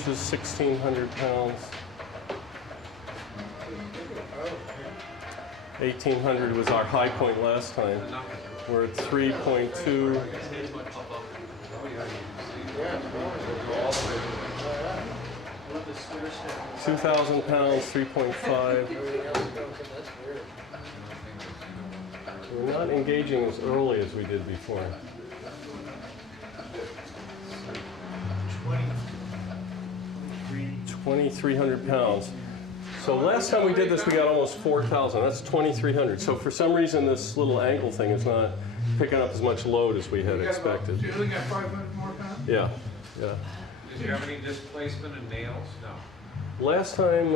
inches, 1,600 pounds. 1,800 was our high point last time. We're at 3.2. 2,000 pounds, 3.5. We're not engaging as early as we did before. 2,300 pounds. So last time we did this, we got almost 4,000. That's 2,300. So for some reason, this little angle thing is not picking up as much load as we had expected. So you only got 500 more pounds? Yeah, yeah. Did you have any displacement in nails? No. Last time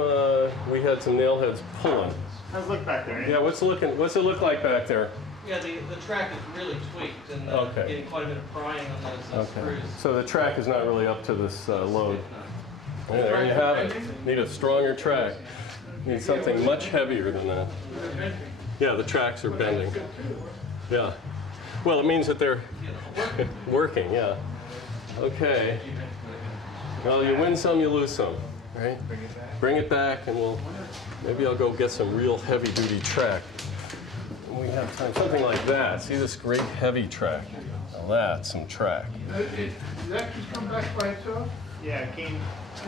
we had some nail heads pulling. How's it look back there? Yeah, what's it look like back there? Yeah, the track is really tweaked and Okay. getting quite a bit of prying on those screws. So the track is not really up to this load. Yeah, there you have it. Need a stronger track. Need something much heavier than that. Yeah, the tracks are bending. Yeah. Well, it means that they're working, yeah. Okay. Well, you win some, you lose some, right? Bring it back and maybe I'll go get some real heavy-duty track. We have time, something like that. See this great heavy track? Now that's some track. Did that just come back by itself? Yeah, it came.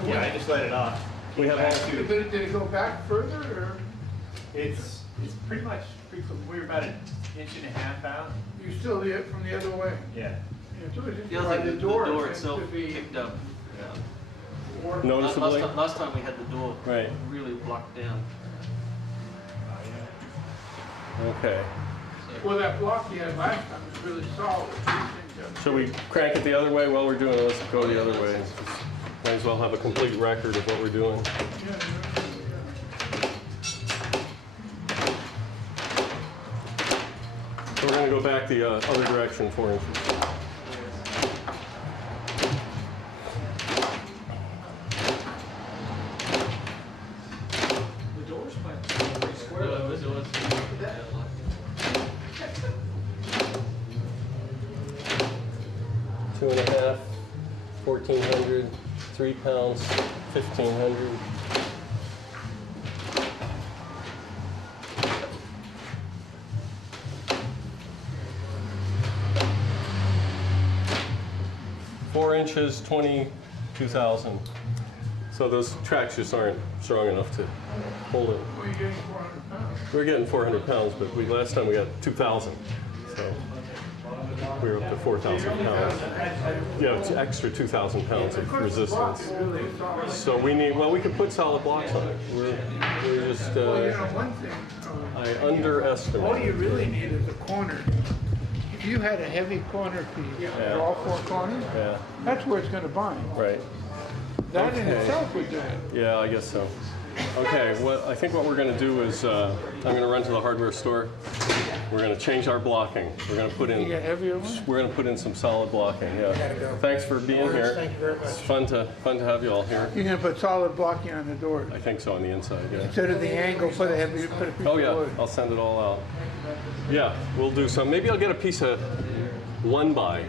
Yeah, I just let it off. We have all Did it go back further, or It's pretty much. We're about an inch and a half out. you still from the other way? Yeah. Yeah, so it's Feels by like the door door seems itself to be kicked up. more- noticeably. Last time we had the door Right. really blocked down. Okay. Well, that block you had last time was really solid. Should we crank it the other way while we're doing it? Let's go the other way. Might as well have a complete record of what we're doing. So we're going to go back the other direction 4 inches. The door's pretty square though. The door's 2.5, 1,400, 3 pounds, 1,500. Four inches, 22,000. So those tracks just aren't strong enough to hold it. Well, you're getting 400 pounds. We're getting 400 pounds, but last time we got 2,000. So we were up to 4,000 pounds. Yeah, it's extra 2,000 pounds of resistance. Really solid. So we could put solid blocks on it. We're just, Well, you know, one thing, I all underestimate. you really need is a corner. If you had a heavy corner piece at all four corners, Yeah, that's where it's going to bind. right. That in Okay. itself would do it. Yeah, I guess so. Okay, I think what we're going to do is I'm going to run to the hardware store. We're going to change our blocking. We're going to put You in got heavier ones? We're going to put in some solid blocking. Yeah. Thanks for being here. Thank you very much. It's fun to have you all here. You're going to put solid blocking on the door. I think so on the inside. Yeah. Instead of the angle, put a piece Oh of yeah, wood. I'll send it all out. Yeah, we'll do some. Maybe I'll get a piece of 1x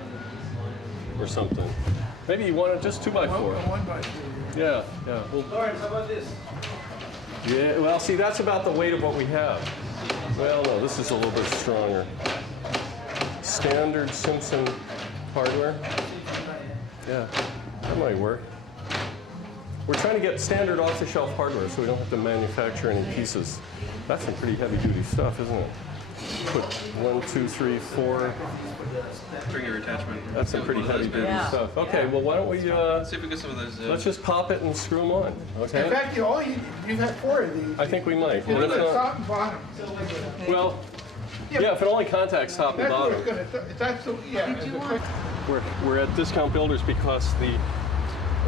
or something. Maybe you want it just 2x4. One by two. Yeah, yeah. Lawrence, how about this? Yeah. Well, see, that's about the weight of what we have. Well, no, this is a little bit stronger. Standard Simpson hardware. Yeah, that might work. We're trying to get standard off-the-shelf hardware so we don't have to manufacture any pieces. That's some pretty heavy-duty stuff, isn't it? Put 1, 2, 3, 4. Trigger attachment. That's some pretty heavy-duty stuff. Okay, well, why don't we, See if we get some of those. let's just pop it and screw them on, In okay? fact, you've had four of these. I think we might. You Well, put that's not- top and bottom. well, yeah, if it only contacts top and That's what bottom. it's going to, that's the, yeah. it's a quick- We're at Discount Builders because the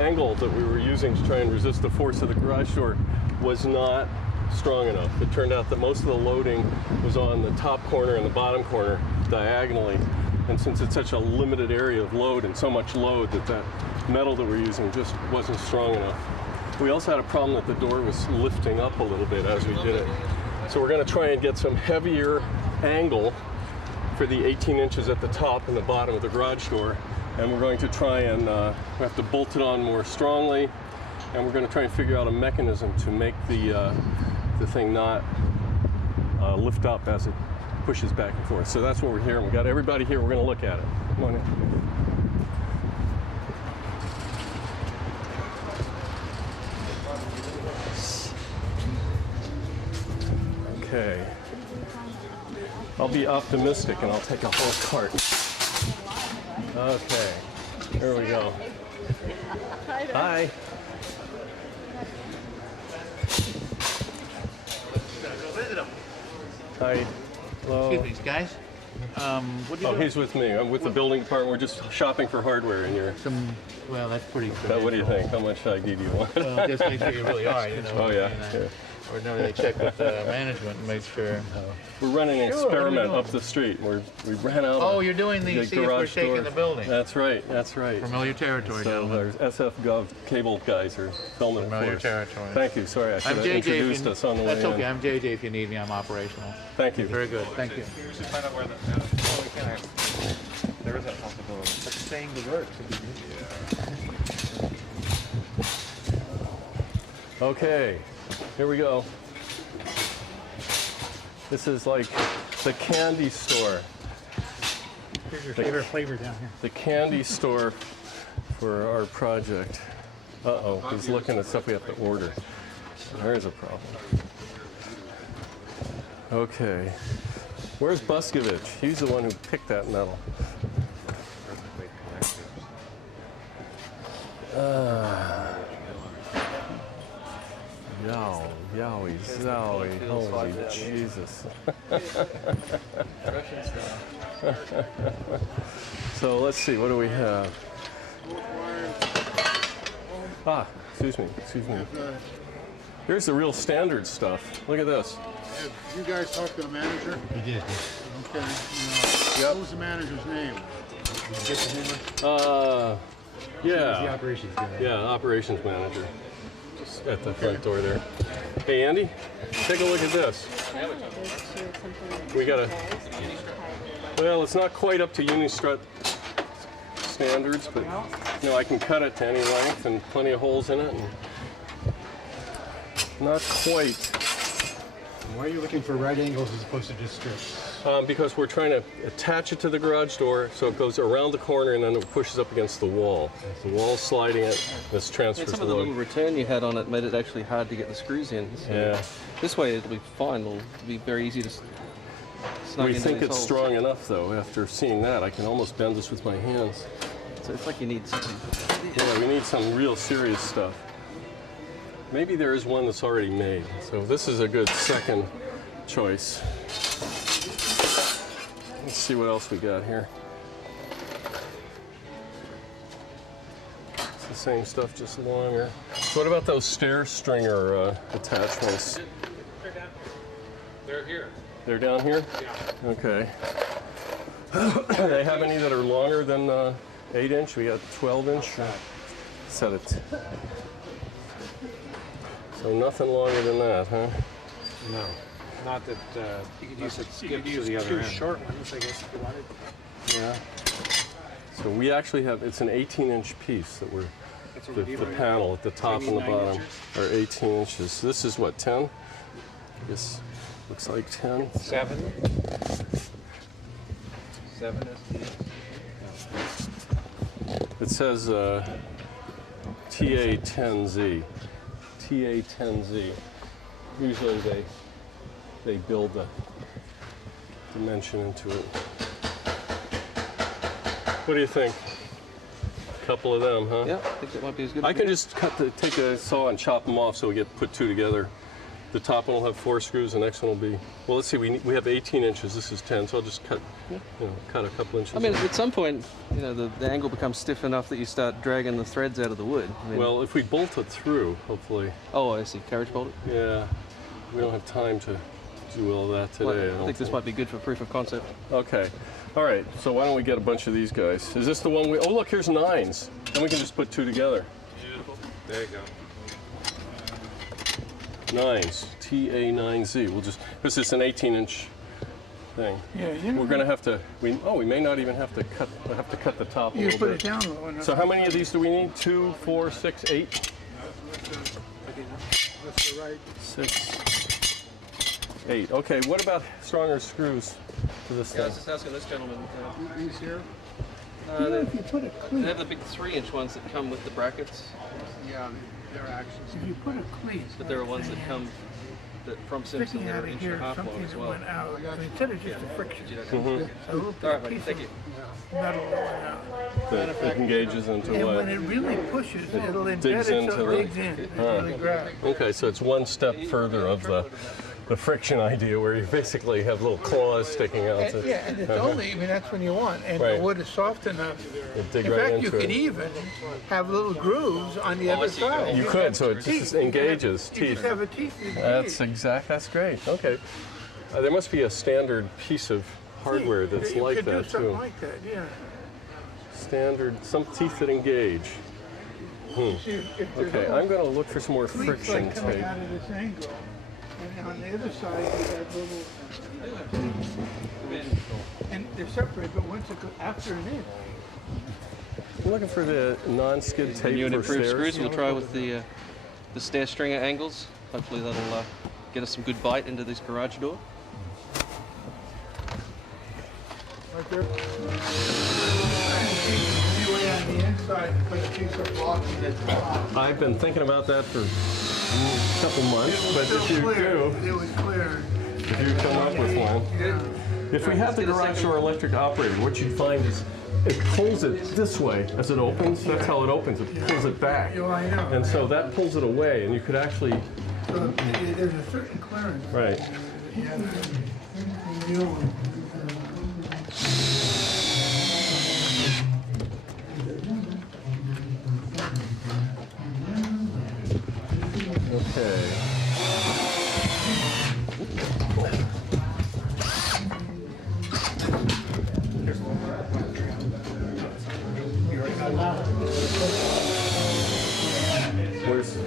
angle that we were using to try and resist the force of the garage door was not strong enough. It turned out that most of the loading was on the top corner and the bottom corner diagonally. And since it's such a limited area of load and so much load that metal that we're using just wasn't strong enough. We also had a problem that the door was lifting up a little bit as we did it. So we're going to try and get some heavier angle for the 18 inches at the top and the bottom of the garage door. And we're going to try and we have to bolt it on more strongly. and we're going to try and figure out a mechanism to make the thing not lift up as it pushes back and forth. So that's what we're here, and we got everybody here. We're going to look at it. Come on in. Okay. I'll be optimistic and I'll take a whole cart. Okay. There we go. Hi. Hi. Hello. Excuse me, guys. What do you Oh, do? he's with me. I'm with the building department. We're just shopping for hardware in here. Well, that's pretty Now, what do you think? How much ID do you want? Well, just make sure you really are, you know. Oh, yeah. And, Yeah. ordinarily, they check with management and make sure. We're running an Sure, what are we experiment doing? up the street. We ran out. Oh, of you're doing the see if we're garage shaking door. the building. That's right. That's right. Familiar territory, So gentlemen. there's SF Gov cable guys are filming it Familiar for us. territory. Thank you. Sorry, I should I'm have JJ. introduced us on the way That's okay. in. I'm JJ. If you need me, I'm operational. Thank you. Very good. Thank you. Find out where there is that possibility. Saying the word. Okay, here we go. This is like the candy store. Here's your favorite flavor down here. The candy store for our project. Uh-oh, he's looking at stuff we have to order. There's a problem. Okay. Where's Buskovich? He's the one who picked that metal. Yowie, zowie, holy Jesus. So let's see, what do we have? Ah, excuse me. Here's the real standard stuff. Look at this. Have you guys talked to the manager? We did. Okay. Yep. What was the manager's name? Yeah. operations guy. Yeah, operations manager. Just at the front door there. Hey, Andy, take a look at this. We got a, well, it's not quite up to Unistrut standards, but you know, I can cut it to any length and plenty of holes in it. And not quite, Why are you looking for right angles as opposed to just strips? because we're trying to attach it to the garage door so it goes around the corner and then it pushes up against the wall. The wall's sliding it, this And transfers some the of the little load. return you had on it made it actually hard to get the screws in. So Yeah. This way it'll be fine. It'll be very easy to snug We into think these it's holes. strong enough though. After seeing that, I can almost bend this with my hands. So it's like you need something. Yeah, we need some real serious stuff. Maybe there is one that's already made. So this is a good second choice. Let's see what else we got here. It's the same stuff, just longer. So what about those stair stringer attachments? They're here. They're down here? Yeah. Okay. They have any that are longer than 8-inch? We got 12-inch. Set it. So nothing longer than that, huh? No. Not that you could use it skip to the other end. Short ones, I guess, if you wanted. Yeah. So we actually have, it's an 18-inch piece that we're, the panel at the top and the bottom are 18 inches. This is what, 10? I guess, looks like 10. 7. 7 is It says TA10Z. TA10Z. Usually they build the dimension into it. What do you think? A couple of them, huh? Yeah, I think that might be as good. I can just take a saw and chop them off so we get put two together. The top one will have 4 screws, the next one will be, well, let's see, we have 18 inches, this is 10, so I'll just cut, cut a couple inches. I mean, at some point, you know, the angle becomes stiff enough that you start dragging the threads out of the wood. I mean, Well, if we bolt it through, hopefully, oh, I see. Carriage bolted. yeah, we don't have time to do all that today. Well, I don't think this might be good for proof of concept. Okay, all right, so why don't we get a bunch of these guys? Is this the one we, oh look, here's 9s. Then we can just put 2 together. beautiful. There you go. 9s, TA9Z. We'll just, this is an 18-inch thing. Yeah, you We're gonna have to, we may not even have to cut, we'll have to cut the top a you little put bit. it down low enough. So how many of these do we need? 2, 4, 6, 8? the right. 6, 8. Okay, what about stronger screws to this Yeah, I thing? was just asking this gentleman. These here? You know, if you put a They cleat, have the big 3-inch ones that come with the brackets, Yeah, they're actually. if you put a cleat, but there are ones that come from Simpson sticking that out are of 1.5 here, inch long something as that well. went out, so instead of just a friction, Mm-hmm. a little All bit right, of buddy, piece thank of you. metal that went out. That it engages into And what? when it really pushes, it'll embed digs it into so the- it digs in, it really grabs. Okay, so it's one step further of the friction idea where you basically have little claws sticking out. And, yeah, and it's only, I mean, that's when you want, and Right. the wood is soft enough. You dig In right fact, you into could it. even have little grooves on the other side. You could, so it just engages You teeth. just have a teeth. That's great. Okay. There must be a standard piece of hardware that's you like could do that something too. like that, yeah. Standard, some teeth that engage. See, if there's Okay, little I'm going to look for some more cleats friction like coming tape. out of this angle, and on the other side you have little, and they're separated, but once it goes after an inch. I'm looking for the non-skid tape New and for improved stairs. screws. We'll try with the stair stringer angles. Hopefully that'll get us some good bite into this garage door. Right there. Anyway, on the inside, you put a piece of blocking at the top. I've been thinking about that for a couple months, but if you do, It was clear. if you come up with one. If we have the garage door electric operated, what you find is it pulls it this way as it opens. That's how it opens. It pulls it back. Oh, I know. And so that pulls it away, and you could actually, So there's a certain clearance. right. Yeah. The new one. Okay.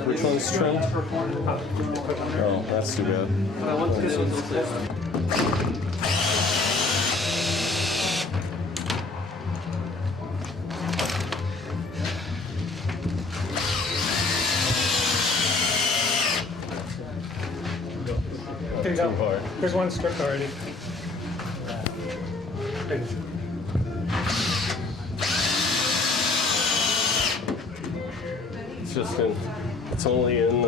Which one's trimmed? Oh, that's too bad. What I want to do is also Too hard. There's one stripped already. It's just in, it's only in,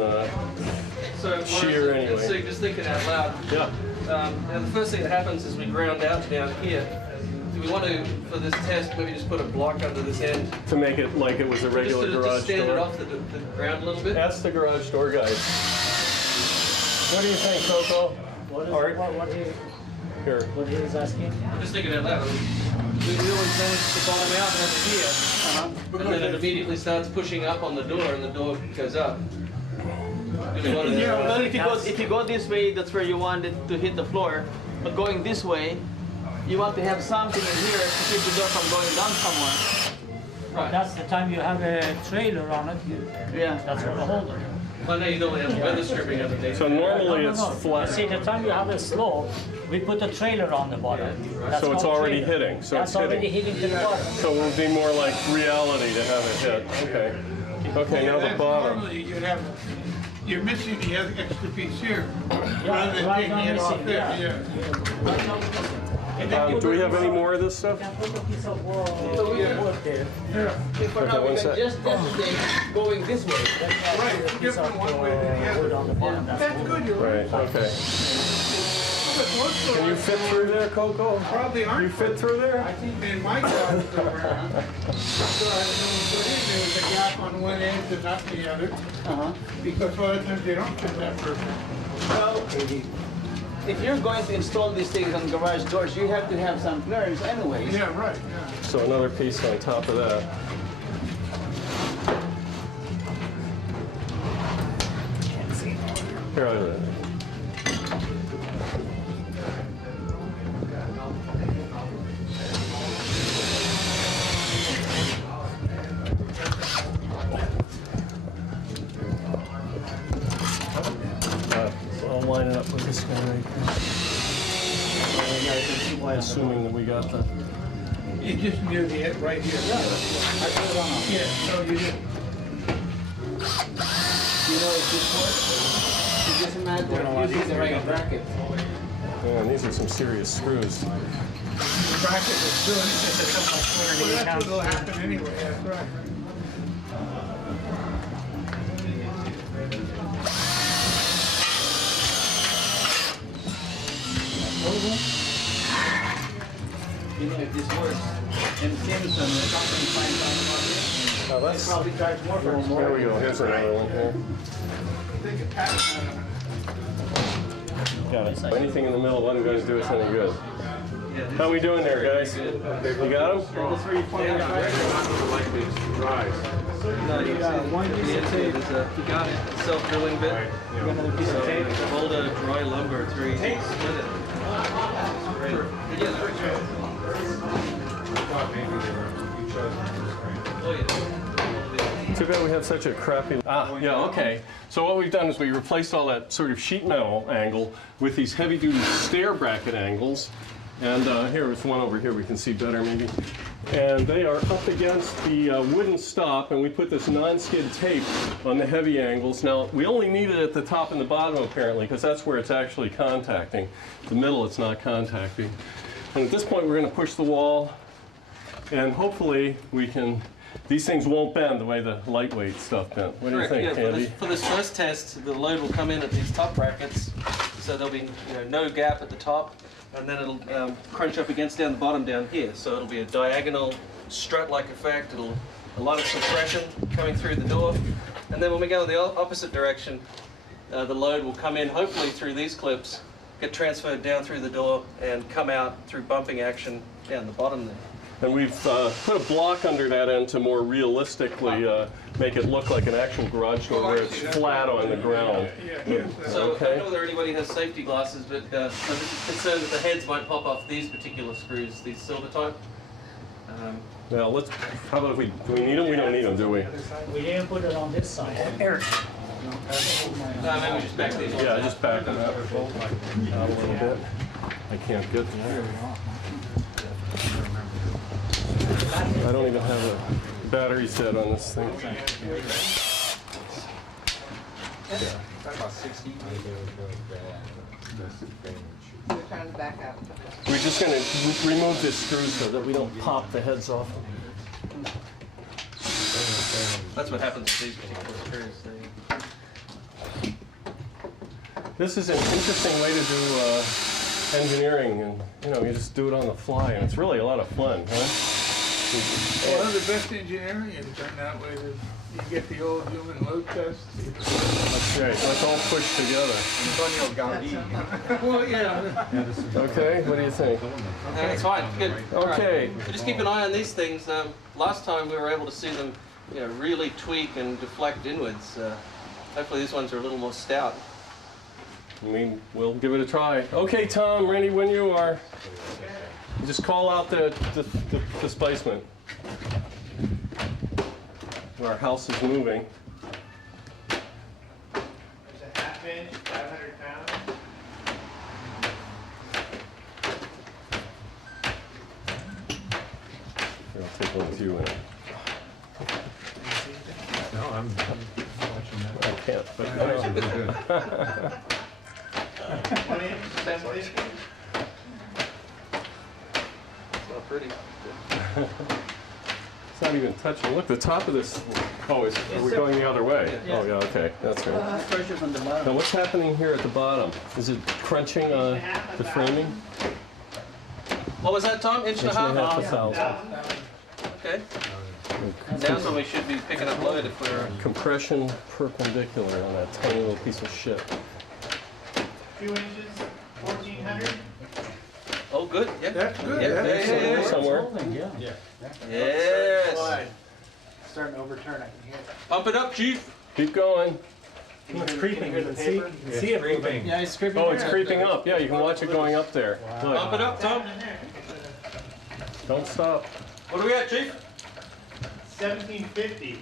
So, shear Warren, anyway. So just thinking out loud. yeah. Now the first thing that happens is we ground out down here. Do we want to, for this test, maybe just put a block under this end? To make it like it was a regular Just garage stand it door. off the ground a little bit? Ask the garage door guys. What do you think, Coco? Art? Here. What he was asking? I'm just thinking out loud. We always manage to bottom out over here. And then it immediately starts pushing up on the door and the door goes up. Do we want to- Well, if you go this way, that's where you want it to hit the floor. But going this way, you want to have something in here to keep the door from going down somewhere. Right. That's the time you have a trailer on it, Yeah. that's for the holder. I know you don't have weather stripping underneath. So normally it's You flat. see, the time you have a slope, we put a trailer on the bottom. That's So it's called already trailer. hitting, so That's it's hitting. already hitting the bottom. So it would be more like reality to have it hit. Okay. Okay, now the That's bottom. Normally, you'd have, you're missing the other extra piece here, rather than right taking now it off missing, there, yeah. Do we have any more of this stuff? You can put a piece of wood there. For now, one we sec. can just designate going this way. Right, it's different one way than the Wood other. on the bottom, that's That's good, you're right. Right, okay. But most of Can you them fit through there, Coco? probably You aren't. fit through there? I think in my garage door, so I put in, there was a gap on one end and not the other. Because a lot of times they don't fit that perfect. Well, if you're going to install these things on garage doors, you have to have some clearance anyways. Yeah, right, yeah. So another piece on top of that. Here, I read. I'll line it up with this guy right here. Assuming that we got the. You just near the end, right here. Yeah, no, you didn't. You know, if this works, imagine using the right bracket. Man, these are some serious screws. The bracket is doing it. Well, that's what'll happen anyway, that's right. You know, if this works, and Samsung, the company finds out about it, they probably charge more for it. There we go. Here's another one here. Take a patent out of it. Got it. Anything in the middle wasn't going to do us any good. How we doing there, guys? You got them? That's where you find out not likely to rise. No, you got it. Self-drilling bit. Another piece of tape. Hold a dry lumber. It's very easy to split it. Too bad we have such a crappy... yeah, okay. So what we've done is we replaced all that sort of sheet metal angle with these heavy-duty stair bracket angles. And here's one over here we can see better maybe. And they are up against the wooden stop, and we put this non-skid tape on the heavy angles. Now, we only need it at the top and the bottom apparently, because that's where it's actually contacting. The middle it's not contacting. And at this point we're going to push the wall, and hopefully we can... These things won't bend the way the lightweight stuff bent. What do you think, Andy? For this first test, the load will come in at these top brackets, so there'll be no gap at the top, and then it'll crunch up against down the bottom down here. So it'll be a diagonal strut-like effect. It'll a lot of compression coming through the door, and then when we go in the opposite direction, the load will come in hopefully through these clips, get transferred down through the door, and come out through bumping action down the bottom there. And we've put a block under that end to more realistically make it look like an actual garage door where it's flat on the ground. So I Okay. don't know whether anybody has safety glasses, but I'm just concerned that the heads might pop off these particular screws, these silver type. Now let's, how about if we, do we need them? We don't need them, do we? We didn't put it on this side. Eric. Maybe we just back these. Yeah, just back them out a little bit. I can't get there. I don't even have a battery set on this thing. We're just going to remove this screw so that we don't pop the heads off. That's what happens with these particular screws. This is an interesting way to do engineering, and you just do it on the fly, and it's really a lot of fun, huh? One of the best engineering is done that way. You get the old human load test. That's right, so it's all pushed together. Well, yeah. Okay, what do you think? It's fine, good. Okay. So just keep an eye on these things. Last time we were able to see them really tweak and deflect inwards. Hopefully these ones are a little more stout. We'll give it a try. Okay, Tom, ready when you are. Just call out the displacement. Our house is moving. There's a half inch, 500 pounds. Here, I'll take one with you in it. No, I'm watching that. I can't, but 1 inch, 750. Not pretty. it's not even touching. Look, the top of this. Oh, are we going the other way? Yeah. Oh, yeah, okay, that's right. Pressure from the bottom. Now, what's happening here at the bottom? Is it crunching on the framing? What was that, Tom? Inch and a half? a thousand. Okay. That's when we should be picking up load if we're... Compression perpendicular on that tiny little piece of shit. 2 inches, 1400. Oh, good. Yeah. That's good. Yeah, That's yeah, yeah, yeah. Somewhere. Yes. Starting to overturn, I can hear it. Pump it up, Chief. Keep going. It's creeping. You can see it moving. Yeah, it's creeping. Oh, it's creeping up. Yeah, you can watch it going up there. Look, Pump it up, Tom. don't stop. What are we at, Chief? 1750.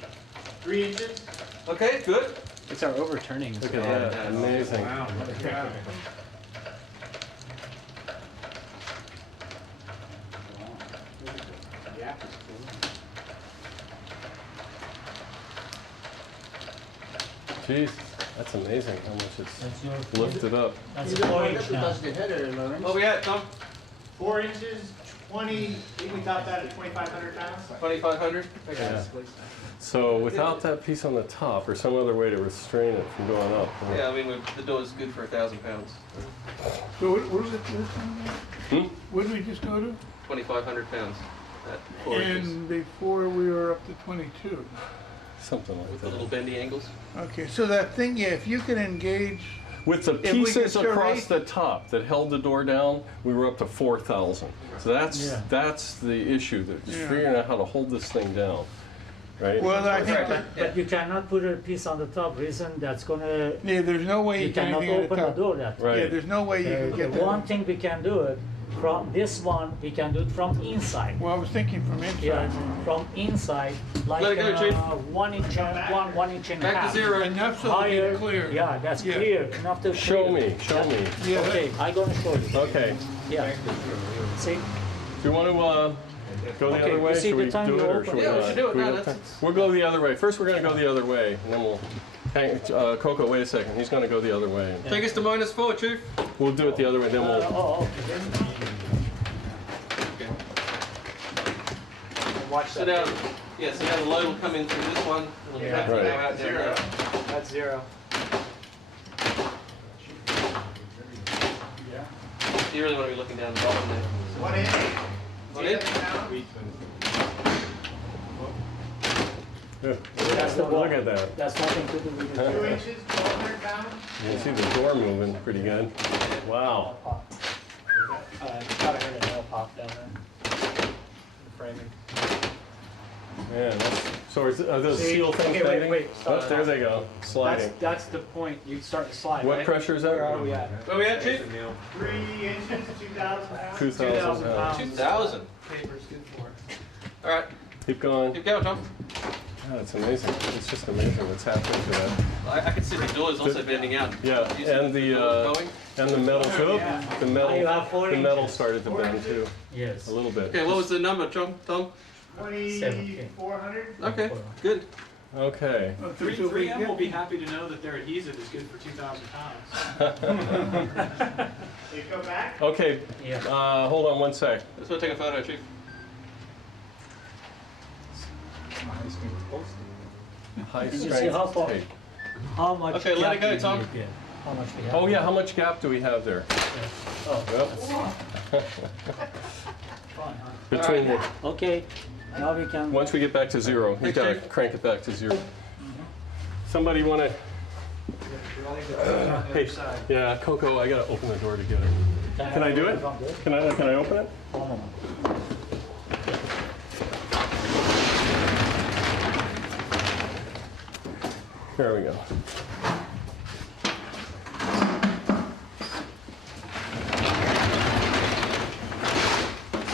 3 inches. Okay, good. It's our overturning. Look at that. Amazing. Wow. Yeah. Jeez. That's amazing how much it's That's your, lifted up. that's 4 inch now. What we at, Tom? 4 inches, 20, I think we topped that at 2,500 pounds. 2,500? Yeah. So without that piece on the top, or some other way to restrain it from going up. huh? Yeah, I mean, the door is good for 1,000 pounds. So what was it this time? Hmm? What did we just go to? 2,500 pounds at 4 inches. And before we were up to 22. Something like With the that. little bendy angles. Okay, so that thing, yeah, if you could engage, With the we could pieces serrate- across the top that held the door down, we were up to 4,000. So that's the issue, that just Yeah. figuring out how to hold this thing down, right? well, I think, Right. that- But you cannot put a piece on the top, reason that's gonna, yeah, there's no way you you can cannot anything at open the the top. door that way. Right. Yeah, there's no way you can The get that. one thing we can do it, from this one, we can do it from inside. Well, I was thinking from Yeah, inside. from inside, like Let it go, Chief. 1 inch, one inch and a Back to half. 0. Enough so we Higher, can clear. yeah, that's Yeah. clear, enough to Show clear. me, show me. Yeah, Okay, I'm gonna show you. Okay. Yeah. See, Do you want to go the Okay, other you way? see Should the we time do you it or open should it? we Yeah, we not? should do it we now, go that's- the- We'll go the other way. First, we're going to go the other way, and then we'll hang. Coco, wait a second. He's going to go the other way. Take us to -4, Chief. We'll do it the other way, then we'll. okay. Watch So that. now, yeah, so now the load will come in through this one. It'll be Yeah. halfway Right. out down Zero. there. That's 0. You really want to be looking down the bottom there. 1 inch. One inch? Yeah. That's the Look at that. That's nothing to do with the 2 door. inches, 1,200 pounds. You can see the door moving pretty good. Wow. Thought I heard a nail pop down there. Framing. Man, so are those See, seal things okay, wait, bending? wait, Oh, stop. there they go, sliding. That's the point. You start to slide. What right? pressure is that? Where are we at? Where we at, Chief? 3 inches, 2,000 pounds. 2,000 pounds. 2,000. Paper's good for it. All right, Keep going. keep going, Tom. Oh, it's amazing. It's just amazing what's happening to that. I can see the doors also bending out. Yeah, You see and the doors going? and the metal too. The Now you metal, have 4 the metal inches. started to bend too, Yes. a little bit. Okay, what was the number, Tom? 2,400. Okay, good. Okay. So we 3M will get- be happy to know that their adhesive is good for 2,000 pounds. They go back? Okay. Yeah. Hold on one sec. Let's go take a photo, Chief. High Did you see how strength far? tape. How much? Okay, let it gap go, do you Tom. need there? How much we have? Oh yeah, how much gap do we have there? Oh, Yep. fine, huh? Between the, Okay, now we can. once we get back to 0, he's got to Picture. crank it back to 0. Somebody want to? Hey, yeah, Coco, I got to open the door to get it. Can I do it? Can I open it? One moment. There we go.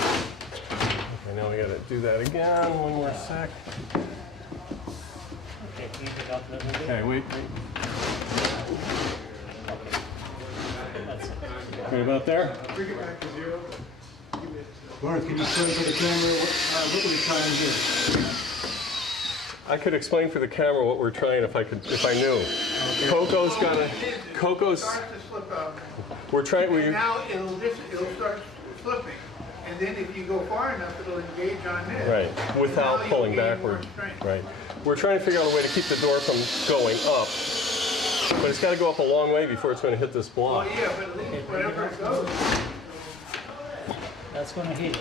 Okay, now we got to do that again. One more sec. Okay, keep it up a little bit. Okay, wait. That's it. Right about there? Lawrence, can you explain for the camera what we're trying to do? I could explain for the camera what we're trying if I knew. Coco's Starts to slip out. we're trying, And now it'll start slipping. And then if you go far enough, it'll engage on this. right, without Now you'll pulling gain more backward. strength. Right. We're trying to figure out a way to keep the door from going up. But it's got to go up a long way before it's going to hit this Well, block. yeah, but at least whatever it goes. That's gonna hit.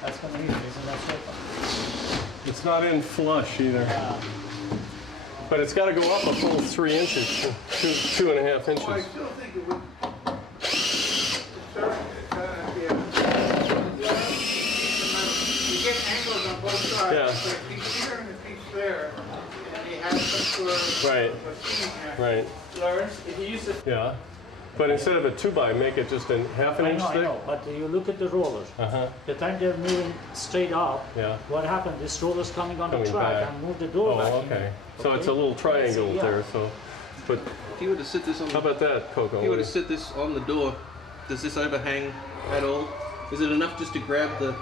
That's gonna hit, isn't that so? It's not in flush either. But it's got to go up a full 3 inches, 2.5 Well, I inches. still think it would. You get angles on both sides. Yeah. But if he's here and if he's there, and he has some sort of Right. a seam there. Right. Lawrence, if you use the Yeah. But instead of a 2x, make it just a half an I inch know, I thick. know, but you look at the rollers. Uh-huh. The time they're moving straight up, Yeah. what happened? This roller's coming on the Coming track back. and move the door back. Oh, in. okay. So it's a little triangle Yeah. there, so. But if you were to sit this on how about that, Coco? if you were to sit this on the door, does this overhang at all? Is it enough just to grab the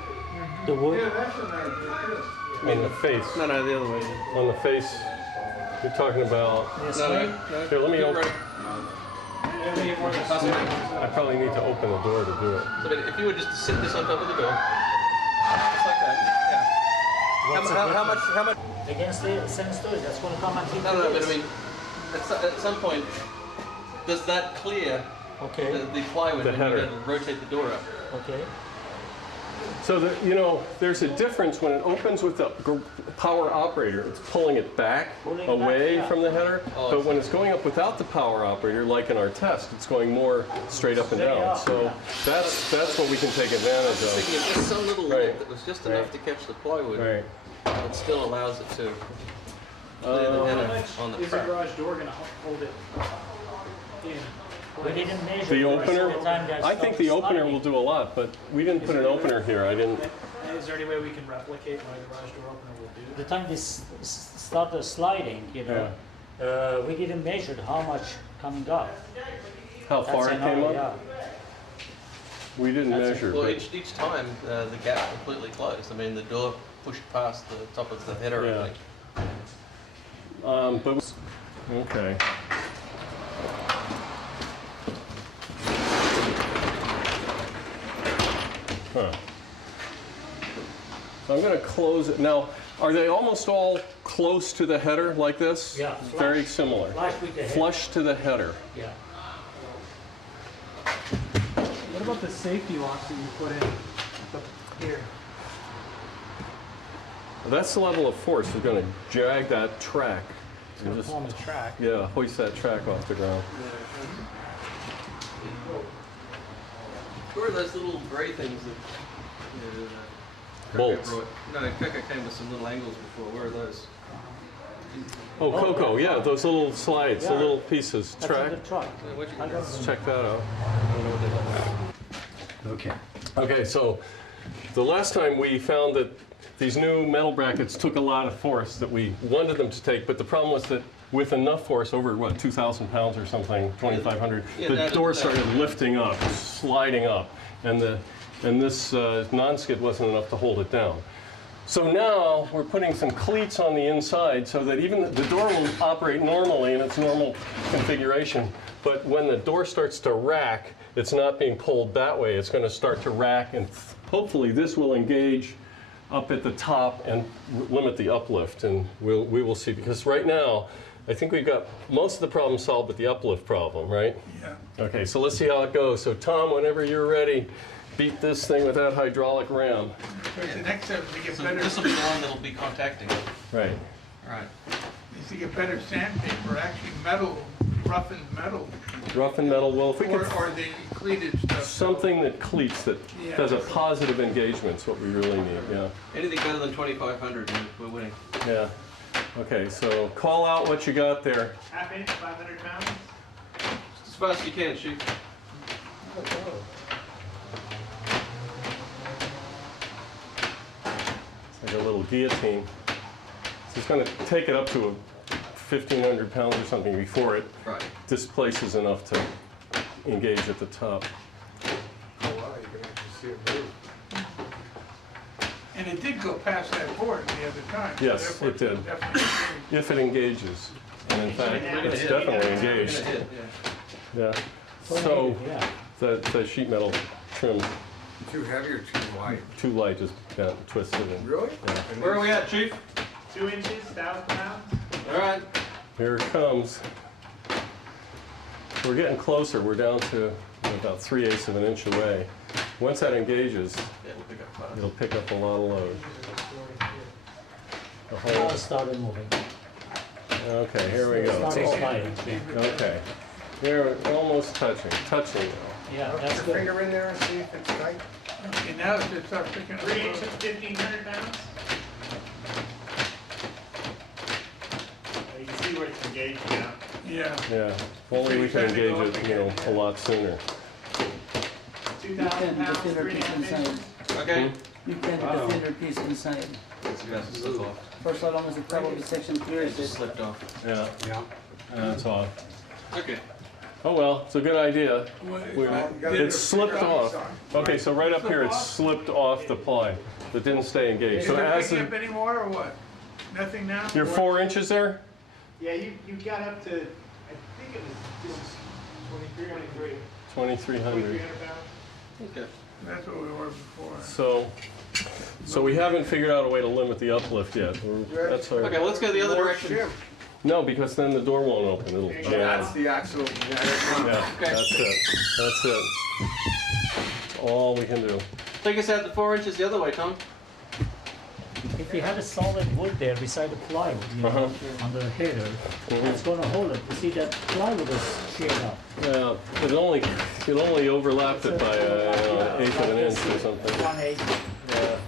The wood. Yeah, that's an idea too. On the face. no the other way. On the face. You're talking about, This No, way? no. here, let me Keep open. right. Pass it right. I probably need to open the door to do it. So if you would just sit this on top of the door, just like that, yeah. What's the How much? Against the sensor, that's gonna come and hit No, but I this. mean, at some point, does that clear Okay, the plywood The when header. you're going to rotate the door up? okay. So that, you know, there's a difference when it opens with the power operator, it's pulling it back Pulling it away back, yeah. from the header. Oh, But when it's going up without the power operator, like in our test, it's going more straight up and Straight down. up, So yeah. that's what we can take advantage Thinking of. of just some little Right. lip that was just enough to catch the plywood, Right. but still allows it to clear the header on the Is the track. garage door gonna hold it in? We didn't measure. The first opener, the time that I think the started opener sliding. will do a lot, but we didn't put an opener here. I didn't. Is there any way we can replicate what a garage door opener will do? The time this started sliding, you know, we didn't measure how much coming up. How far it came up? Yeah. We didn't measure. Well, but- each time the gap completely closed. I mean, the door pushed past the top of the header, Yeah. I think. But okay. Huh. So I'm going to close it now. Are they almost all close to the header like this? Yeah, Very flush. similar. Flush with the head. Flush to the header. Yeah. What about the safety locks that you put in here? That's the level of force. We're going to drag that track. It's gonna form a track. Yeah, hoist that track off the ground. Where are those little gray things that... Bolts. No, Coco came with some little angles before. Where are those? Oh, Coco, yeah, those little slides, the Yeah. little pieces. That's Track. in the truck. Where'd you I get got those? them. Check that out. Okay. Okay, so the last time we found that these new metal brackets took a lot of force that we wanted them to take, but the problem was that with enough force, over what, 2,000 pounds or something, 2,500, Yeah, the that- door that- started lifting up, sliding up, and this non-skid wasn't enough to hold it down. So now we're putting some cleats on the inside so that even the door will operate normally in its normal configuration, but when the door starts to rack, it's not being pulled that way. It's going to start to rack, and hopefully this will engage up at the top and limit the uplift, and we will see. Because right now, I think we've got most of the problem solved with the uplift problem, right? Yeah. Okay, so let's see how it goes. So Tom, whenever you're ready, beat this thing with that hydraulic ram. Because the next step is to get So better, this will be the one that'll be contacting it. Right. Right. is to get better sandpaper, actually metal, roughened metal, Rough and metal. Well, if we could or the cleated stuff. something that cleats, that Yeah. does a positive engagement is what we really need. Yeah. Anything better than 2,500, we're winning. Yeah. Okay, so call out what you got there. Half inch, 500 pounds? As fast as you can, shoot. It's like a little guillotine. So it's going to take it up to 1,500 pounds or something before it Right. displaces enough to engage at the top. And it did go past that board the other time. so Yes, therefore it did. it's definitely changed. If it engages. And in fact, it's hit. definitely We're engaged. gonna hit, yeah. Yeah. So Yeah. the sheet metal trim Too heavy or too light? too light just got twisted. And Really? Where are we at, Chief? 2 inches, 1,000 pounds? All right. here it comes. We're getting closer. We're down to about 3/8 of an inch away. Once that engages, Yeah, we'll pick up fast. it'll pick up a lot of load. The All whole, started moving. okay, here we go. Started sliding. Okay. Here, almost touching now. Yeah, Put that's your good. finger in there and see if it's tight. Okay, now it should start picking up. 3 inches, 1,500 pounds? You can see where it's engaged now. Yeah. Yeah. If only we could engage it, a lot sooner. 2,000 pounds, 3.5 inches. Okay. You can hit the thinner piece inside. Yes, it's slipped off. For so long as the top of the section clears It just it. slipped off. Yeah. Yeah. That's off. Okay. Oh well, it's a good idea. gotta It slipped off. Okay, so right up here, it slipped off the ply. It didn't stay engaged. Is So it as picking up the, anymore or what? Nothing now? you're 4 inches there? Yeah, you got up to, I think it was, this is 23. 2,300. pounds. Okay. That's what we were before. So we haven't figured out a way to limit the uplift yet. That's our, Okay, let's go the other direction. no, because then the door won't open. It'll jam. That's the actual. Yeah, Okay. that's it. That's it. All we can do. Take us out to 4 inches the other way, Tom. If you have a solid wood there beside the plywood, you know, under the header, it's gonna hold it. You see that plywood is sheared up. Yeah, it only overlapped it by an eighth of an inch or something. 1/8. Yeah.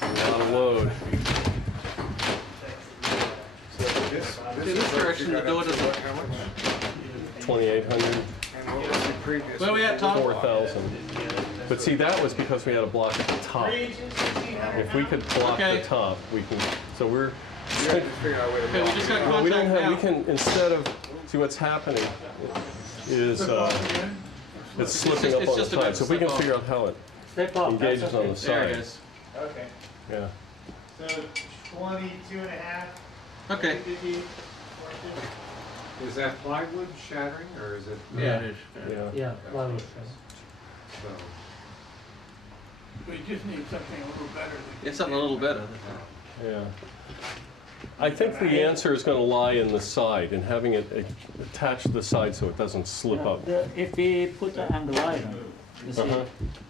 A lot of load. This direction, the door doesn't. How much? 2,800, And what was the previous? Where are we at, Tom? 4,000. But see, that was because we had a block at the top. If we could block Okay. the top, we can. So we're. You had to figure out a way to Okay, we block just it. got Well, we don't contact have. We now. can instead of see what's happening is it's slipping up it's on the just about side. So if we can slip figure out how it Step up. engages that's on okay. the There it side. is. Okay. Yeah. So 22 and a half. Okay. Is that plywood shattering, or is it? Yeah, it is. Yeah. Yeah, plywood. So, We just need something a little better. It's something a little better. Yeah. I think the answer is going to lie in the side and having it attached to the side so it doesn't slip up. If we put the angle iron, you see,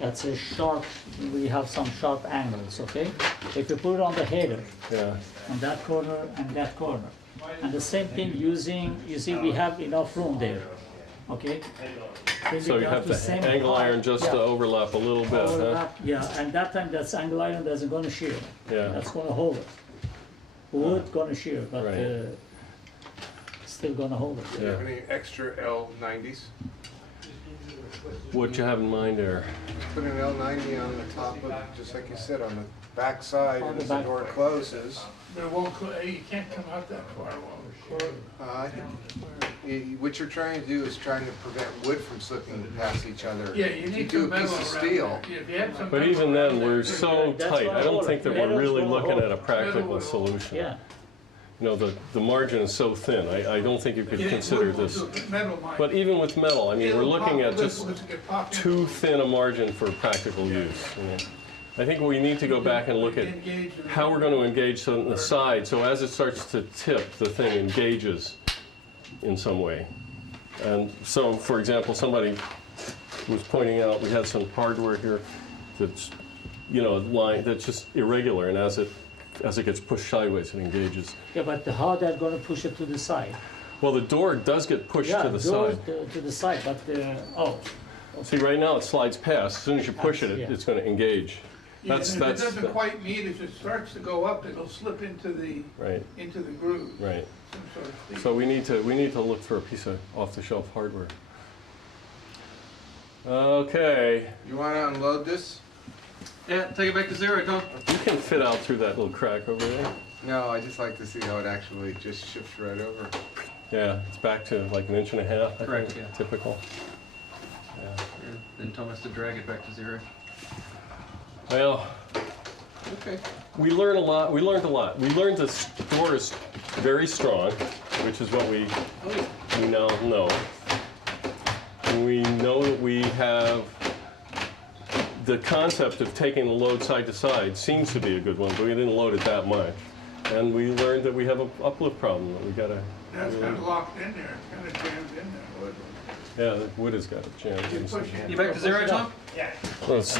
that's a sharp, we have some sharp angles, okay? If you put it on the header, Yeah. on that corner and that corner, and the same thing using, you see, we have enough room there, okay? So you have the angle iron just to overlap a little bit, huh? Overlap, yeah, and that time that's angle iron doesn't gonna shear. Yeah. That's gonna hold it. Wood gonna shear, but Right. still gonna hold it. Do you have any extra L90s? What you have in mind there? Put an L90 on the top of, just like you said, on the back side, On and the as the back. door closes. But it won't, you can't come out that far, will it? I think what you're trying to do is trying to prevent wood from slipping past each other. Yeah, you If need do some a piece metal of around steel. there. Yeah, if you had some But metal even then, around we're there, so That's tight. gonna I don't hold think it. that we're Metal's really gonna looking hold at a it. practical solution. Yeah, You know, the margin is so thin. I don't think you could Yeah, consider wood will this. do it, Metal might. But even with metal, I mean, we're It'll looking pop- at just it'll get popped in. too thin a margin for practical use. You know. I think we need to go back and look at how we're going to engage on the side, so as it starts to tip, the thing engages in some way. And so, for example, somebody was pointing out we had some hardware here that's, you know, line that's just irregular, and as it gets pushed sideways, it engages. yeah, but how they're gonna push it to the side? Well, the door does get pushed Yeah, to the doors side. to the side, but, oh, See, right now it slides past. As soon as you push it, Yeah. it's going to engage. Yeah, That's and if it doesn't the- quite meet, as it starts to go up, it'll slip into the right, groove. right. Some sort of thing. So we need to look for a piece of off-the-shelf hardware. Okay, You wanna unload this? Yeah, take it back to 0, Tom. you can fit out through that little crack over there. No, I just like to see how it actually just shifts right over. Yeah, it's back to like 1.5 inches, I Correct, think, yeah. typical. Yeah. Then Tom has to drag it back to 0. Well, Okay. we learned a lot. We learned this door is very strong, which is what we now know. We know that we have the concept of taking the load side to side seems to be a good one, but we didn't load it that much. And we learned that we have an uplift problem that we gotta. That's kind of locked in there, it's kind of jammed in there. Yeah, the wood has got it jammed in. You push it. You back to 0, Tom? Yeah. Let's